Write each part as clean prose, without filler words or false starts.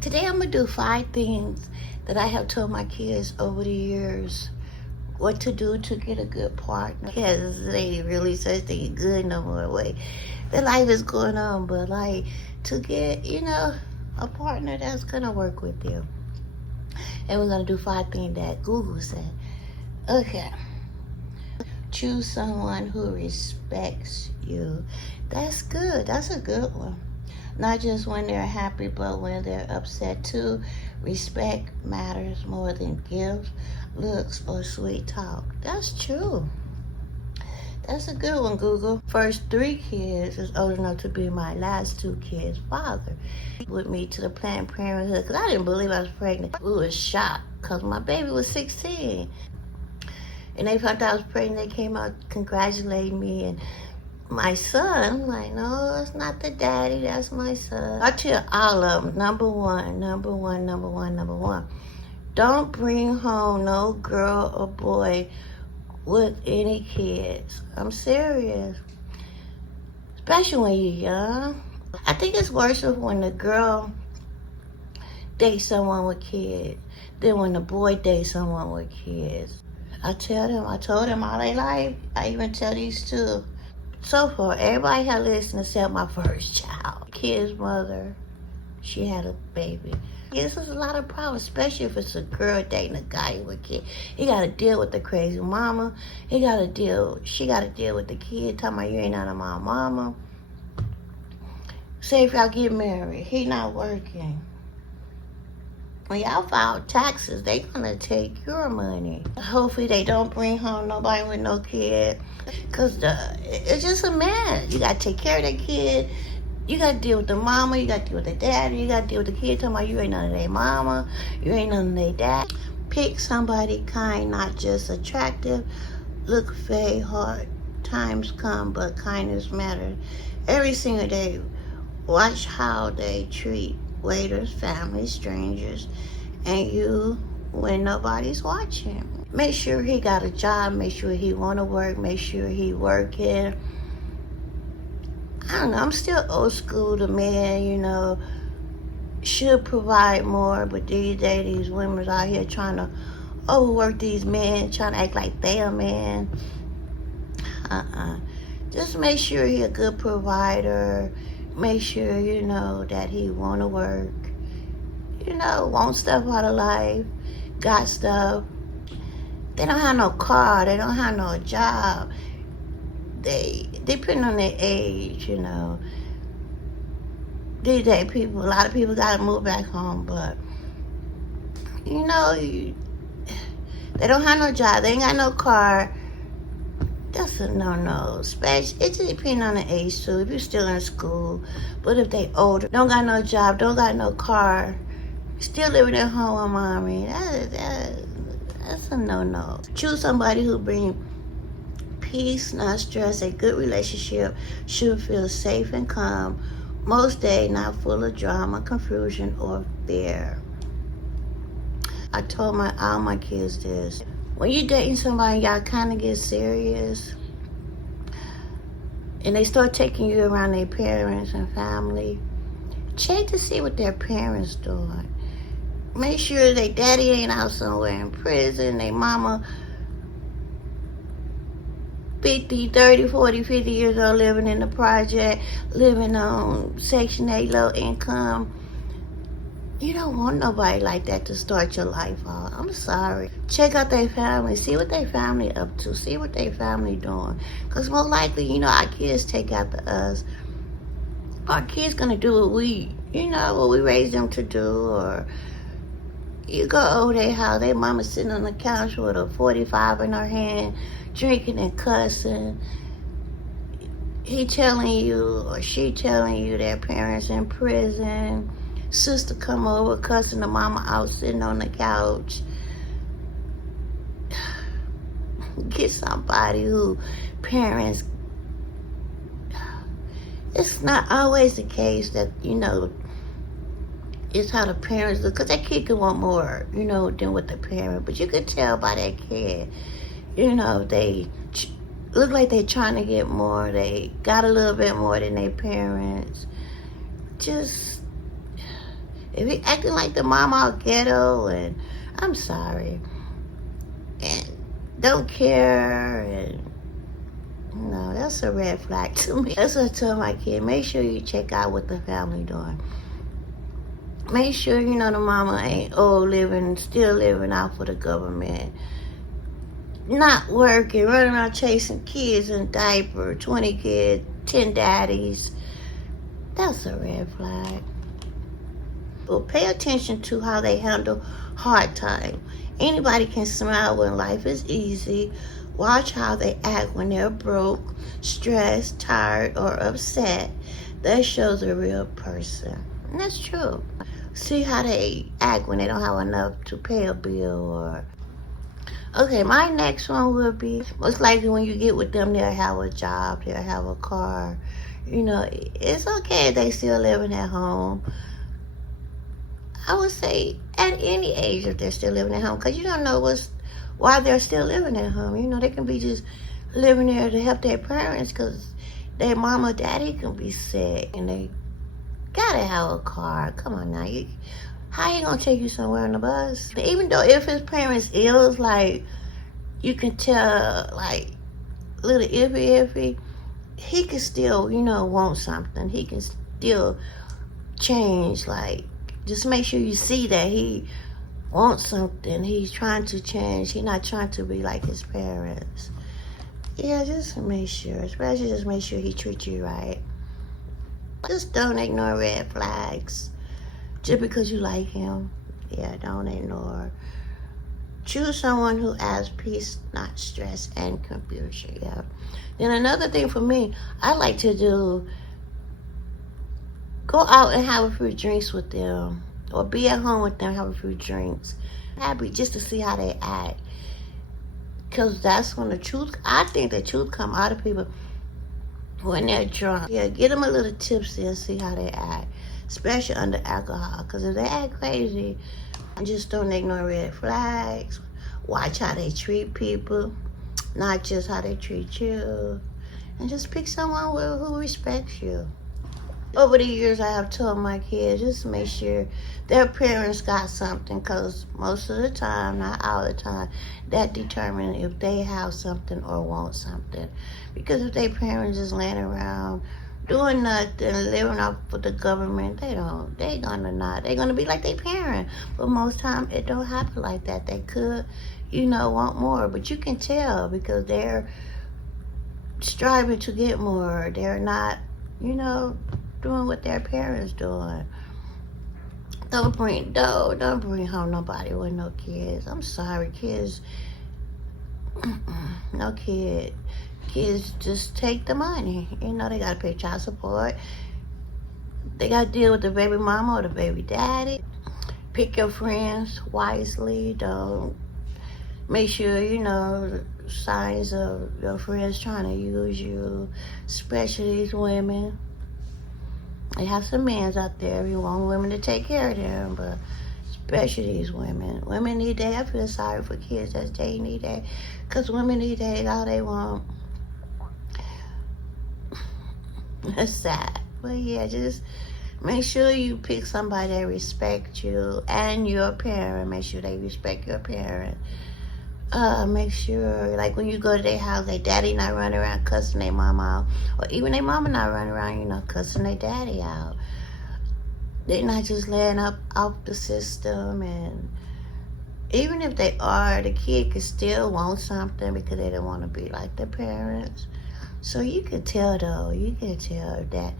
Today I'm gonna do 5 things that I have told my kids over the years what to do to get a good partner. Yeah, this lady really says they get good no more way. Their life is going on, but like to get, a partner that's gonna work with you. And we're gonna do 5 things that Google said. Okay. Choose someone who respects you. That's good. That's a good one. Not just when they're happy, but when they're upset too. Respect matters more than gifts, looks, or sweet talk. That's true. That's a good one, Google. First 3 kids is old enough to be my last 2 kids' father. With me to the Planned Parenthood, because I didn't believe I was pregnant. We were shocked, because my baby was 16. And they found out I was pregnant. They came out congratulating me. And my son, I'm like, no, it's not the daddy. That's my son. I tell all of them, number one. Don't bring home no girl or boy with any kids. I'm serious. Especially when you're young. I think it's worse when the girl dates someone with kids than when the boy dates someone with kids. I told them all their life. I even tell these 2. So far, everybody had listened except my first child. Kid's mother, she had a baby. This is a lot of problems, especially if it's a girl dating a guy with a kid. He got to deal with the crazy mama. She got to deal with the kid, talking about you ain't not a mama. Say if y'all get married, he not working. When y'all file taxes, they gonna take your money. Hopefully they don't bring home nobody with no kid. Cause it's just a mess. You gotta take care of that kid. You gotta deal with the mama. You gotta deal with the daddy. You gotta deal with the kid talking about you ain't none of their mama. You ain't none of their dad. Pick somebody kind, not just attractive. Look very hard. Times come, but kindness matters. Every single day, watch how they treat waiters, family, strangers, and you when nobody's watching. Make sure he got a job, make sure he want to work, make sure he working. I don't know, I'm still old school. The man, should provide more, but these days these women out here trying to overwork these men, trying to act like they a man. Just make sure he a good provider. Make sure, that he want to work, want stuff out of life, got stuff. They don't have no car, they don't have no job. They depend on their age, These days, a lot of people got to move back home, but, they don't have no job, they ain't got no car. That's a no-no. Especially, it just depends on the age too. If you're still in school, but if they older, don't got no job, don't got no car, still living at home with mommy, that's a no-no. Choose somebody who bring peace, not stress. A good relationship should feel safe and calm. Most days not full of drama, confusion, or fear. I told all my kids this. When you're dating somebody, y'all kind of get serious, and they start taking you around their parents and family, check to see what their parents doing. Make sure their daddy ain't out somewhere in prison, their mama 50, 30, 40, 50 years old living in the project, living on Section 8 low income. You don't want nobody like that to start your life off. I'm sorry. Check out their family. See what their family up to. See what their family doing. Because more likely, our kids take after us. Our kids going to do what we raised them to do. Or you go over their house, their mama sitting on the couch with a 45 in her hand, drinking and cussing. He telling you or she telling you their parents in prison. Sister come over, cussing the mama out, sitting on the couch. Get somebody who parents. It's not always the case that, it's how the parents look. Because that kid can want more, than what the parent. But you could tell by that kid, they look like they're trying to get more. They got a little bit more than their parents. Just If he acting like the mama all ghetto, and I'm sorry, and don't care, and no, that's a red flag to me. That's what I tell my kid. Make sure you check out what the family doing. Make sure you know the mama ain't still living out for the government. Not working, running around chasing kids in diapers, 20 kids, 10 daddies. That's a red flag. Well, pay attention to how they handle hard time. Anybody can smile when life is easy. Watch how they act when they're broke, stressed, tired, or upset. That shows a real person. And that's true. See how they act when they don't have enough to pay a bill or... Okay, my next one will be, most likely when you get with them, they'll have a job, they'll have a car. You know, it's okay if they still living at home. I would say at any age if they're still living at home, because you don't know why they're still living at home. You know, they can be just living there to help their parents because their mama or daddy can be sick and they gotta have a car. Come on now, how you gonna take you somewhere on the bus? Even though if his parents ill, like you can tell, like a little iffy, he can still, you know, want something. He can still change. Like, just make sure you see that he wants something. He's trying to change. He's not trying to be like his parents. Yeah, just make sure. Especially just make sure he treats you right. Just don't ignore red flags. Just because you like him. Yeah, don't ignore. Choose someone who adds peace, not stress and confusion. Yeah. Then another thing for me, I like to do, go out and have a few drinks with them, or be at home with them, have a few drinks. Happy just to see how they act. Because that's when the truth, I think the truth come out of people when they're drunk. Yeah, get them a little tipsy and see how they act, especially under alcohol. Because if they act crazy, just don't ignore red flags. Watch how they treat people, not just how they treat you. And just pick someone who respects you. Over the years, I have told my kids, just make sure their parents got something, because most of the time, not all the time, that determines if they have something or want something. Because if their parents is laying around doing nothing, living off of the government, they're gonna be like their parent. But most time, it don't happen like that. They could, you know, want more, but you can tell because they're striving to get more. They're not, you know, doing what their parents doing. Don't bring home nobody with no kids. I'm sorry, kids. No kid. Kids just take the money. You know, they gotta pay child support. They gotta deal with the baby mama or the baby daddy. Pick your friends wisely. Don't make sure, you know, signs of your friends trying to use you, especially these women. They have some men out there who want women to take care of them, but especially these women. Women need that. I feel sorry for kids that they need that, because women need that all they want. That's sad. But yeah, just make sure you pick somebody that respects you and your parent. Make sure they respect your parent. Make sure, like when you go to their house, their daddy not running around cussing their mama out, or even their mama not running around, you know, cussing their daddy out. They're not just laying up off the system. And even if they are, the kid can still want something because they don't want to be like their parents. So you can tell though, that,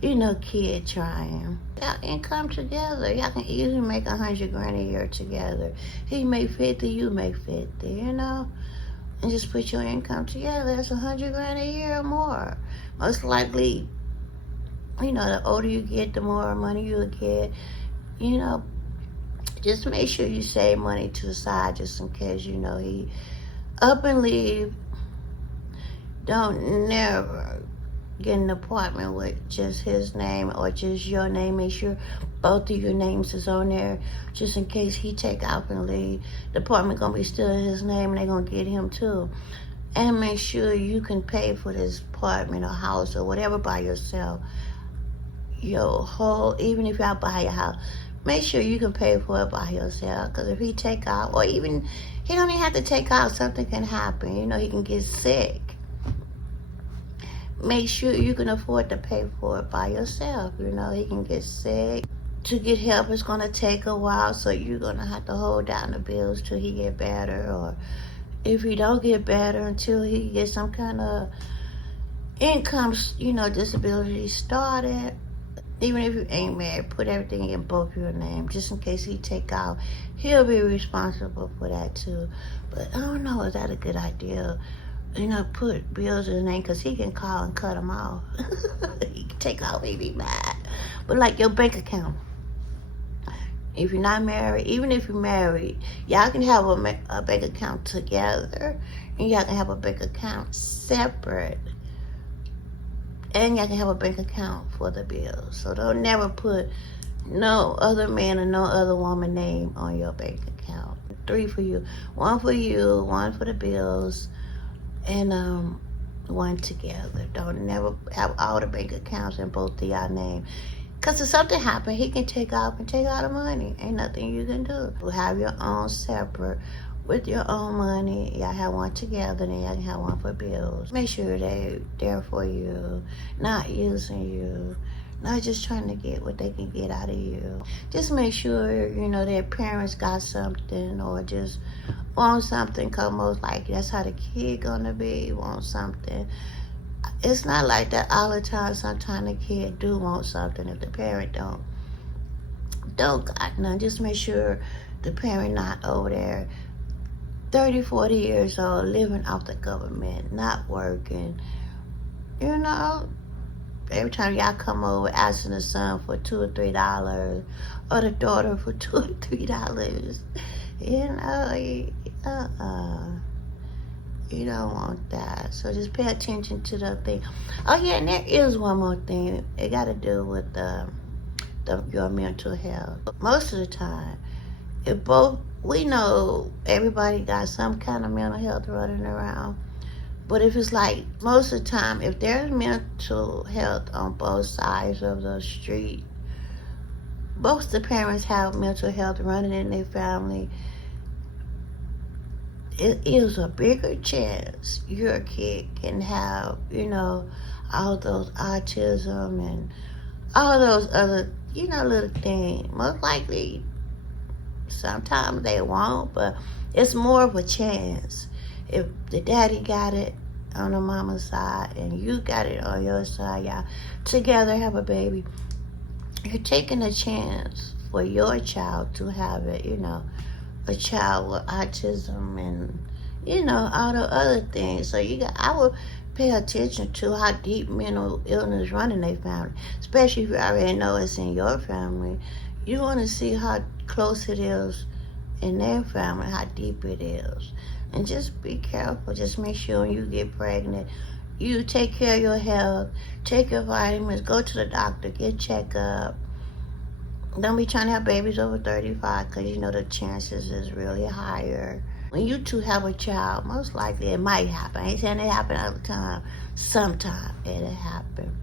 you know, kid trying. Y'all income together. Y'all can easily make $100 grand a year together. He make 50, you make 50, you know? And just put your income together. That's $100 grand a year or more. Most likely, you know, the older you get, the more money you'll get. You know, just make sure you save money to the side just in case, you know, he up and leave. Don't never get an apartment with just his name or just your name. Make sure both of your names is on there, just in case he take off and leave. The apartment gonna be still in his name, and they gonna get him too. And make sure you can pay for this apartment or house or whatever by yourself. Your whole, even if y'all buy a house, make sure you can pay for it by yourself. Because if he take out, or even, he don't even have to take out, something can happen. You know, he can get sick. Make sure you can afford to pay for it by yourself. You know, he can get sick. To get help, it's going to take a while, so you're going to have to hold down the bills till he get better. Or if he don't get better, until he gets some kind of income, you know, disability started. Even if you ain't married, put everything in both your name, just in case he take out. He'll be responsible for that too. But I don't know, is that a good idea? You know, put bills in his name, because he can call and cut them off. He can take off if he mad. But like your bank account, if you're not married, even if you're married, y'all can have a bank account together, and y'all can have a bank account separate. And y'all can have a bank account for the bills. So don't never put no other man or no other woman name on your bank account. 3 for you. 1 for you, 1 for the bills, and 1 together. Don't never have all the bank accounts in both of y'all name. Because if something happen, he can take off and take all the money. Ain't nothing you can do. You have your own separate with your own money. Y'all have 1 together, and y'all can have 1 for bills. Make sure they're there for you, not using you, not just trying to get what they can get out of you. Just make sure, you know, their parents got something, or just want something, because most likely that's how the kid gonna be, want something. It's not like that all the time. Sometimes the kid do want something if the parent don't got none. Just make sure the parent not over there 30, 40 years old, living off the government, not working. You know, every time y'all come over asking the son for $2 or $3, or the daughter for $2 or $3, you know, you don't want that. So just pay attention to the thing. Oh yeah, and there is one more thing. It got to do with your mental health. Most of the time, we know everybody got some kind of mental health running around. But if it's like, most of the time, if there's mental health on both sides of the street, most of the parents have mental health running in their family, it is a bigger chance your kid can have, you know, all those autism and all those other, you know, little things. Most likely, sometimes they won't, but it's more of a chance. If the daddy got it on the mama's side and you got it on your side, y'all together have a baby, you're taking a chance for your child to have it, you know, a child with autism and, you know, all the other things. So I would pay attention to how deep mental illness run in their family, especially if you already know it's in your family. You want to see how close it is in their family, how deep it is. And just be careful. Just make sure when you get pregnant, you take care of your health, take your vitamins, go to the doctor, get checked up. Don't be trying to have babies over 35, because you know the chances is really higher. When you two have a child, most likely it might happen. I ain't saying it happen all the time. Sometime it'll happen.